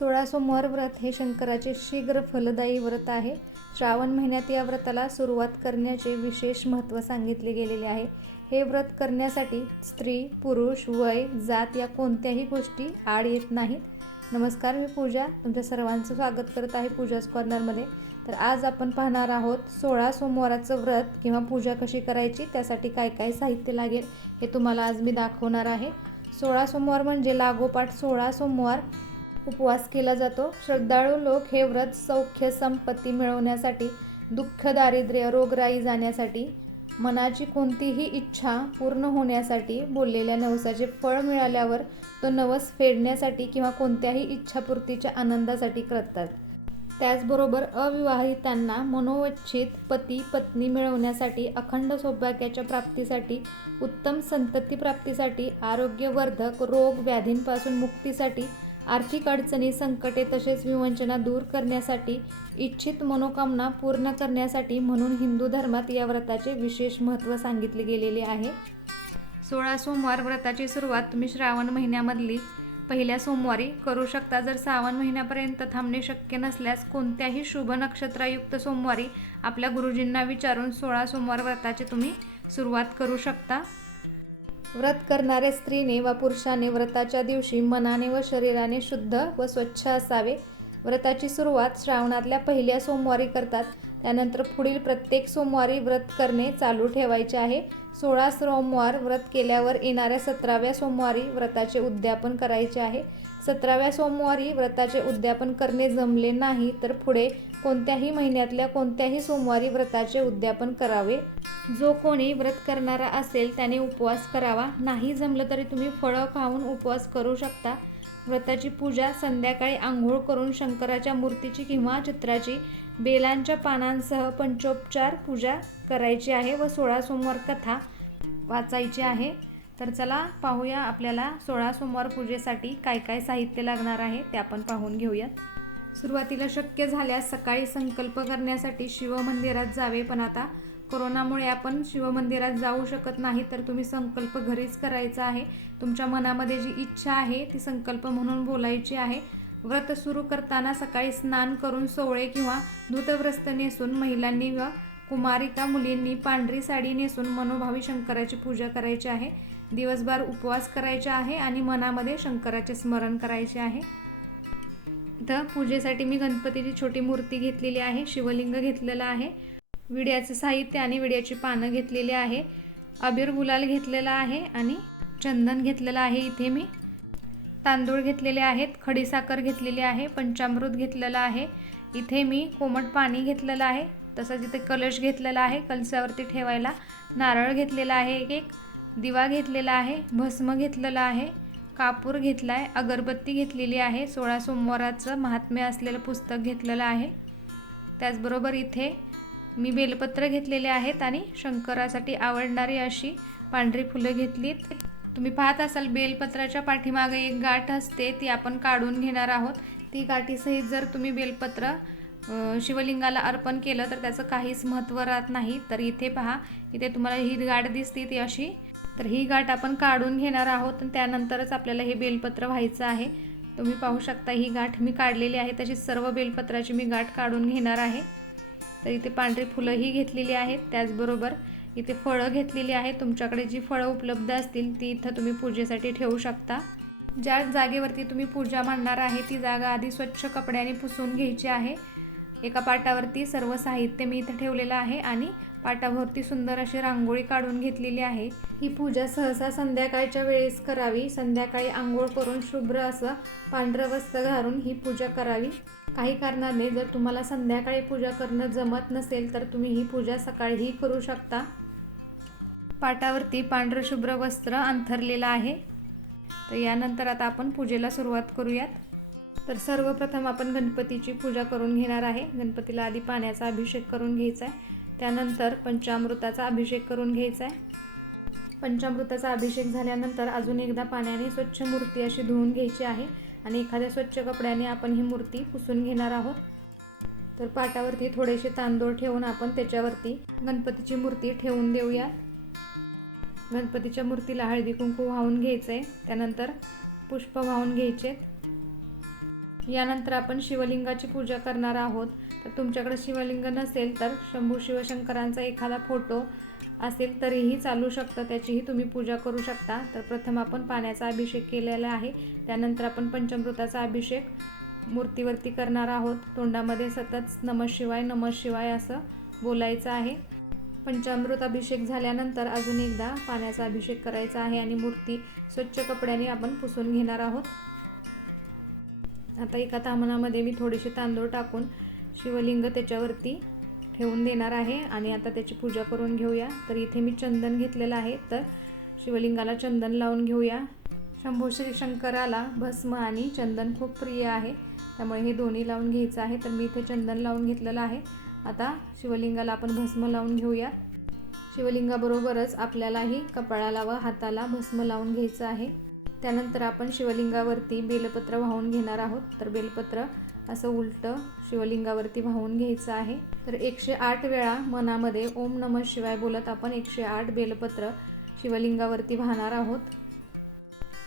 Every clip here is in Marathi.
सोळा सोमवार व्रत हे शंकराचे शीघ्र फलदायी व्रत आहे. श्रावण महिन्यात या व्रताला सुरुवात करण्याचे विशेष महत्त्व सांगितले गेलेले आहे. हे व्रत करण्यासाठी स्त्री पुरुष वय जात या कोणत्याही गोष्टी आड येत नाहीत. नमस्कार मी पूजा. तुमच्या सर्वांचं स्वागत करत आहे पूजाच कॉर्नरमध्ये तर आज आपण पाहणार आहोत सोळा सोमवाराचं व्रत किंवा पूजा कशी करायची त्यासाठी काय काय साहित्य लागेल हे तुम्हाला आज मी दाखवणार आहे. सोळा सोमवार म्हणजे लागोपाठ सोळा सोमवार. उपवास केला जातो. श्रद्धाळू लोक हे व्रत सौख्य संपत्ती मिळवण्यासाठी दुःख दारिद्र्य रोगराई जाण्यासाठी मनाची कोणतीही इच्छा पूर्ण होण्यासाठी बोललेल्या नवसाचे फळ मिळाल्यावर तो नवस फेडण्यासाठी किंवा कोणत्याही इच्छापूर्तीच्या आनंदासाठी करतात. त्याचबरोबर अविवाहितांना मनोवच्छित पती पत्नी मिळवण्यासाठी अखंड सौभाग्याच्या प्राप्तीसाठी उत्तम संतती प्राप्तीसाठी आरोग्यवर्धक रोग व्याधींपासून मुक्तीसाठी आर्थिक अडचणी संकटे तसेच विवंचना दूर करण्यासाठी इच्छित मनोकामना पूर्ण करण्यासाठी म्हणून हिंदू धर्मात या व्रताचे विशेष महत्त्व सांगितले गेलेले आहे. सोळा सोमवार व्रताची सुरुवात तुम्ही श्रावण महिन्यामधली पहिल्या सोमवारी करू शकता. जर श्रावण महिन्यापर्यंत थांबणे शक्य नसल्यास कोणत्याही शुभ नक्षत्रायुक्त सोमवारी आपल्या गुरुजींना विचारून सोळा सोमवार व्रताची तुम्ही सुरुवात करू शकता. व्रत करणाऱ्या स्त्रीने व पुरुषाने व्रताच्या दिवशी मनाने व शरीराने शुद्ध व स्वच्छ असावे. व्रताची सुरुवात श्रावणातल्या पहिल्या सोमवारी करतात. त्यानंतर पुढील प्रत्येक सोमवारी व्रत करणे चालू ठेवायचे आहे. सोळा सोमवार व्रत केल्यावर येणाऱ्या सतराव्या सोमवारी व्रताचे उद्यापन करायचे आहे. सतराव्या सोमवारी व्रताचे उद्यापन करणे जमले नाही तर पुढे कोणत्याही महिन्यातल्या कोणत्याही सोमवारी व्रताचे उद्यापन करावे. जो कोणी व्रत करणारा असेल त्याने उपवास करावा. नाही जमलं तरी तुम्ही फळं खाऊन उपवास करू शकता. व्रताची पूजा संध्याकाळी आंघोळ करून शंकराच्या मूर्तीची किंवा चित्राची बेलांच्या पानांसह पंचोपचार पूजा करायची आहे व सोळा सोमवार कथा वाचायची आहे. तर चला पाहूया आपल्याला सोळा सोमवार पूजेसाठी काय काय साहित्य लागणार आहे ते आपण पाहून घेऊयात. सुरुवातीला शक्य झाल्यास सकाळी संकल्प करण्यासाठी शिवमंदिरात जावे पण आता कोरोनामुळे आपण शिवमंदिरात जाऊ शकत नाही तर तुम्ही संकल्प घरीच करायचा आहे. तुमच्या मनामध्ये जी इच्छा आहे ती संकल्प म्हणून बोलायची आहे. व्रत सुरू करताना सकाळी स्नान करून सोवळे किंवा धूतव्रस्त नेसून महिलांनी व कुमारिका मुलींनी पांढरी साडी नेसून मनोभावी शंकराची पूजा करायची आहे. दिवसभर उपवास करायचा आहे आणि मनामध्ये शंकराचे स्मरण करायचे आहे. इथं पूजेसाठी मी गणपतीची छोटी मूर्ती घेतलेली आहे शिवलिंग घेतलेलं आहे विड्याचं साहित्य आणि विड्याची पानं घेतलेली आहे अबीर गुलाल घेतलेला आहे आणि चंदन घेतलेलं आहे. इथे मी तांदूळ घेतलेले आहेत खडीसाखर घेतलेली आहे पंचामृत घेतलेलं आहे. इथे मी कोमट पाणी घेतलेलं आहे तसंच इथे कलश घेतलेला आहे कलशावरती ठेवायला नारळ घेतलेला आहे एक एक दिवा घेतलेला आहे भस्म घेतलेला आहे कापूर घेतला आहे अगरबत्ती घेतलेली आहे सोळा सोमवाराचं महात्म्य असलेलं पुस्तक घेतलेलं आहे. त्याचबरोबर इथे मी बेलपत्र घेतलेले आहेत आणि शंकरासाठी आवडणारी अशी पांढरी फुलं घेतलीत. तुम्ही पाहत असाल बेलपत्राच्या पाठीमागे एक गाठ असते ती आपण काढून घेणार आहोत. ती गाठीसहित जर तुम्ही बेलपत्र शिवलिंगाला अर्पण केलं तर त्याचं काहीच महत्त्व राहत नाही. तर इथे पहा इथे तुम्हाला ही गाठ दिसते ती अशी. तर ही गाठ आपण काढून घेणार आहोत आणि त्यानंतरच आपल्याला हे बेलपत्र व्हायचं आहे. तुम्ही पाहू शकता ही गाठ मी काढलेली आहे. तशीच सर्व बेलपत्राची मी गाठ काढून घेणार आहे. तर इथे पांढरी फुलंही घेतलेली आहेत त्याचबरोबर इथे फळं घेतलेली आहेत. तुमच्याकडे जी फळं उपलब्ध असतील ती इथं तुम्ही पूजेसाठी ठेवू शकता. ज्या जागेवरती तुम्ही पूजा मांडणार आहे ती जागा आधी स्वच्छ कपड्याने पुसून घ्यायची आहे. एका पाटावरती सर्व साहित्य मी इथं ठेवलेलं आहे आणि पाटावरती सुंदर अशी रांगोळी काढून घेतलेली आहे. ही पूजा सहसा संध्याकाळच्या वेळेस करावी. संध्याकाळी आंघोळ करून शुभ्र असं पांढरं वस्त्र घालून ही पूजा करावी. काही कारणाने जर तुम्हाला संध्याकाळी पूजा करणं जमत नसेल तर तुम्ही ही पूजा सकाळीही करू शकता. पाटावरती पांढरं शुभ्र वस्त्र अंथरलेलं आहे. तर यानंतर आता आपण पूजेला सुरुवात करूयात. तर सर्वप्रथम आपण गणपतीची पूजा करून घेणार आहे. गणपतीला आधी पाण्याचा अभिषेक करून घ्यायचा आहे. त्यानंतर पंचामृताचा अभिषेक करून घ्यायचा आहे. पंचामृताचा अभिषेक झाल्यानंतर अजून एकदा पाण्याने स्वच्छ मूर्ती अशी धुवून घ्यायची आहे आणि एखाद्या स्वच्छ कपड्याने आपण ही मूर्ती पुसून घेणार आहोत. तर पाटावरती थोडेसे तांदूळ ठेवून आपण त्याच्यावरती गणपतीची मूर्ती ठेवून देऊया गणपतीच्या मूर्तीला हळदी कुंकू वाहून घ्यायचं आहे त्यानंतर पुष्प वाहून घ्यायचे यानंतर आपण शिवलिंगाची पूजा करणार आहोत. तर तुमच्याकडे शिवलिंग नसेल तर शंभू शिवशंकरांचा एखादा फोटो असेल तरीही चालू शकतं. त्याचीही तुम्ही पूजा करू शकता. तर प्रथम आपण पाण्याचा अभिषेक केलेला आहे. त्यानंतर आपण पंचमृताचा अभिषेक मूर्तीवरती करणार आहोत. तोंडामध्ये सतत नमः शिवाय नमः शिवाय असं बोलायचं आहे. पंचामृत अभिषेक झाल्यानंतर अजून एकदा पाण्याचा अभिषेक करायचा आहे आणि मूर्ती स्वच्छ कपड्याने आपण पुसून घेणार आहोत. आता एका तामणामध्ये मी थोडेसे तांदूळ टाकून शिवलिंग त्याच्यावरती ठेवून देणार आहे आणि आता त्याची पूजा करून घेऊया. तर इथे मी चंदन घेतलेलं आहे तर शिवलिंगाला चंदन लावून घेऊया. शंभू श्री शंकराला भस्म आणि चंदन खूप प्रिय आहे त्यामुळे हे दोन्ही लावून घ्यायचं आहे. तर मी इथे चंदन लावून घेतलेलं आहे. आता शिवलिंगाला आपण भस्म लावून घेऊया. शिवलिंगाबरोबरच आपल्यालाही कपाळाला व हाताला भस्म लावून घ्यायचं आहे. त्यानंतर आपण शिवलिंगावरती बेलपत्र वाहून घेणार आहोत. तर बेलपत्र असं उलटं शिवलिंगावरती वाहून घ्यायचं आहे. तर एकशे आठ वेळा मनामध्ये ओम नमः शिवाय बोलत आपण एकशे आठ बेलपत्र शिवलिंगावरती वाहणार आहोत.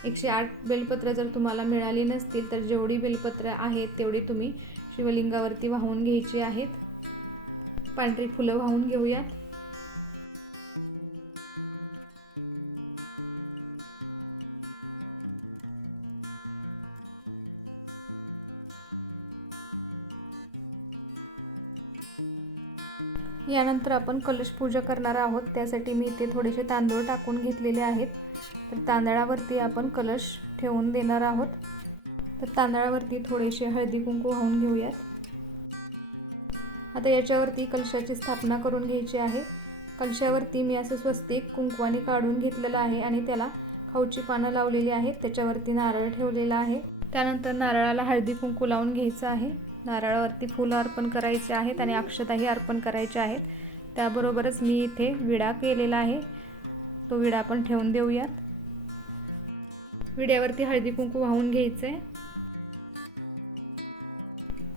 एकशे आठ बेलपत्र जर तुम्हाला मिळाली नसतील तर जेवढी बेलपत्र आहेत तेवढी तुम्ही शिवलिंगावरती वाहून घ्यायची आहेत. पांढरी फुलं वाहून घेऊयात. यानंतर आपण कलश पूजा करणार आहोत. त्यासाठी मी इथे थोडेसे तांदूळ टाकून घेतलेले आहेत. तर तांदळावरती आपण कलश ठेवून देणार आहोत. तर तांदळावरती थोडेसे हळदी कुंकू वाहून घेऊयात. आता याच्यावरती कलशाची स्थापना करून घ्यायची आहे. कलशावरती मी असं स्वस्तिक कुंकवाने काढून घेतलेलं आहे आणि त्याला खाऊची पानं लावलेली आहेत. त्याच्यावरती नारळ ठेवलेला आहे. त्यानंतर नारळाला हळदी कुंकू लावून घ्यायचं आहे. नारळावरती फुलं अर्पण करायचे आहेत आणि अक्षताही अर्पण करायचे आहेत. त्याबरोबरच मी इथे विडा केलेला आहे. तो विडा आपण ठेवून देऊयात. विड्यावरती हळदी कुंकू वाहून घ्यायचं आहे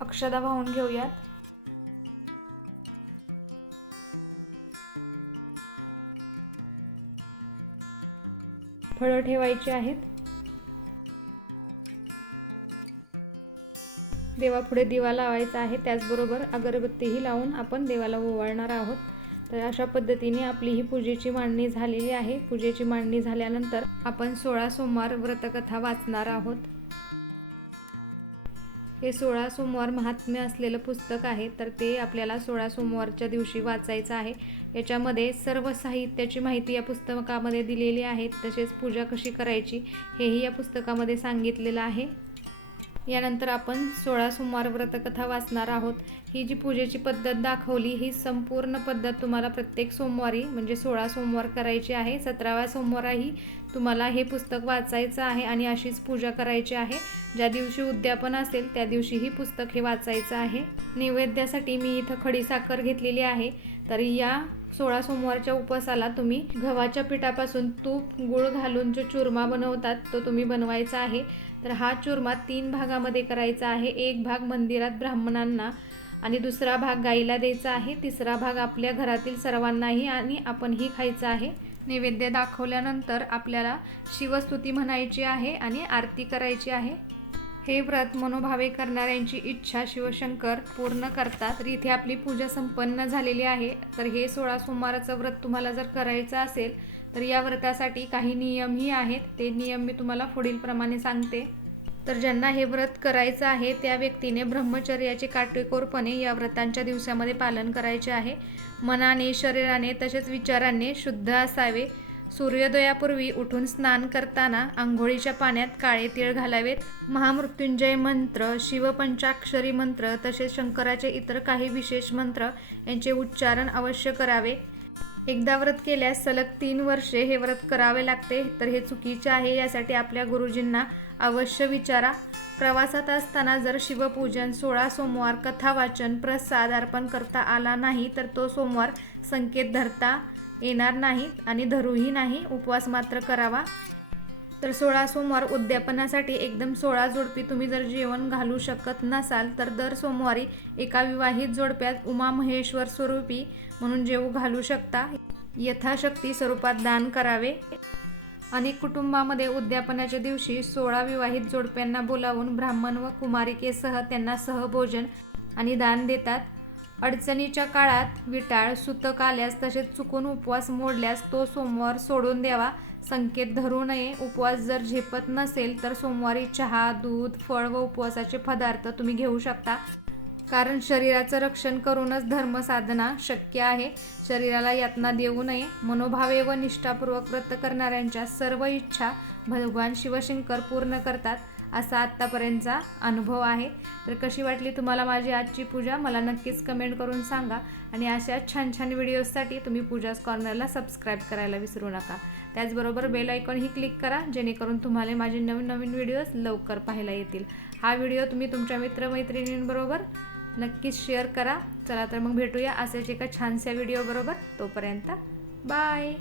अक्षता वाहून घेऊयात. फळं ठेवायची आहेत. देवापुढे दिवा लावायचा आहे. त्याचबरोबर अगरबत्तीही लावून आपण देवाला ओवाळणार आहोत. तर अशा पद्धतीने आपली ही पूजेची मांडणी झालेली आहे. पूजेची मांडणी झाल्यानंतर आपण सोळा सोमवार व्रतकथा वाचणार आहोत. हे सोळा सोमवार महात्म्य असलेलं पुस्तक आहे. तर ते आपल्याला सोळा सोमवारच्या दिवशी वाचायचं आहे. याच्यामध्ये सर्व साहित्याची माहिती या पुस्तकामध्ये दिलेली आहे. तसेच पूजा कशी करायची हेही या पुस्तकामध्ये सांगितलेलं आहे. यानंतर आपण सोळा सोमवार व्रतकथा वाचणार आहोत. ही जी पूजेची पद्धत दाखवली ही संपूर्ण पद्धत तुम्हाला प्रत्येक सोमवारी म्हणजे सोळा सोमवार करायची आहे. सतराव्या सोमवारही तुम्हाला हे पुस्तक वाचायचं आहे आणि अशीच पूजा करायची आहे. ज्या दिवशी उद्यापन असेल त्या दिवशी ही पुस्तक हे वाचायचं आहे. नैवेद्यासाठी मी इथं खडीसाखर घेतलेली आहे. तर या सोळा सोमवारच्या उपवासाला तुम्ही गव्हाच्या पिठापासून तूप गुळ घालून जो चुरमा बनवतात तो तुम्ही बनवायचा आहे. तर हा चुरमा तीन भागामध्ये करायचा आहे. एक भाग मंदिरात ब्राह्मणांना आणि दुसरा भाग गाईला द्यायचा आहे. तिसरा भाग आपल्या घरातील सर्वांनाही आणि आपणही खायचा आहे. नैवेद्य दाखवल्यानंतर आपल्याला शिवस्तुती म्हणायची आहे आणि आरती करायची आहे. हे व्रत मनोभावे करणाऱ्यांची इच्छा शिवशंकर पूर्ण करतात. तर इथे आपली पूजा संपन्न झालेली आहे. तर हे सोळा सोमवाराचं व्रत तुम्हाला जर करायचं असेल तर या व्रतासाठी काही नियमही आहेत. ते नियम मी तुम्हाला पुढील प्रमाणे सांगते. तर ज्यांना हे व्रत करायचं आहे त्या व्यक्तीने ब्रह्मचर्याचे काटेकोरपणे या व्रतांच्या दिवसामध्ये पालन करायचे आहे. मनाने शरीराने तसेच विचारांनी शुद्ध असावे. सूर्योदयापूर्वी उठून स्नान करताना आंघोळीच्या पाण्यात काळे तीळ घालावेत. महामृत्युंजय मंत्र शिवपंचाक्षरी मंत्र तसेच शंकराचे इतर काही विशेष मंत्र यांचे उच्चारण अवश्य करावे. एकदा व्रत केल्यास सलग तीन वर्षे हे व्रत करावे लागते. तर हे चुकीचे आहे यासाठी आपल्या गुरुजींना अवश्य विचारा. प्रवासात असताना जर शिवपूजन सोळा सोमवार कथावाचन प्रसाद अर्पण करता आला नाही तर तो सोमवार संकेत धरता. येणार नाहीत आणि धरूही नाही उपवास मात्र करावा. तर सोळा सोमवार उद्यापनासाठी एकदम सोळा जोडपी तुम्ही जर जेवण घालू शकत नसाल तर दर सोमवारी एका विवाहित जोडप्यात उमा महेश्वर स्वरूपी म्हणून जेवू घालू शकता. यथाशक्ती स्वरूपात दान करावे. अनेक कुटुंबामध्ये उद्यापनाच्या दिवशी सोळा विवाहित जोडप्यांना बोलावून ब्राह्मण व कुमारिकेसह त्यांना सहभोजन आणि दान देतात. अडचणीच्या काळात विटाळ सुतक आल्यास तसेच चुकून उपवास मोडल्यास तो सोमवार सोडून द्यावा. संकेत धरू नये. उपवास जर झेपत नसेल तर सोमवारी चहा दूध फळ व उपवासाचे पदार्थ तुम्ही घेऊ शकता. कारण शरीराचं रक्षण करूनच धर्मसाधना शक्य आहे. शरीराला यातना देऊ नये. मनोभावे व निष्ठापूर्वक व्रत करणाऱ्यांच्या सर्व इच्छा भगवान शिवशंकर पूर्ण करतात. असा आत्तापर्यंतचा अनुभव आहे. तर कशी वाटली तुम्हाला माझी आजची पूजा? मला नक्कीच कमेंट करून सांगा. आणि अशा छान छान व्हिडिओजसाठी तुम्ही पूजाज कॉर्नरला सबस्क्राईब करायला विसरू नका. त्याचबरोबर बेल आयकॉनही क्लिक करा जेणेकरून तुम्हाला माझे नवीन नवीन व्हिडिओज लवकर पाहायला येतील. हा व्हिडिओ तुम्ही तुमच्या मित्रमैत्रिणींबरोबर नक्कीच शेअर करा. चला तर मग भेटूया असेच एका छानशा व्हिडिओबरोबर तोपर्यंत बाय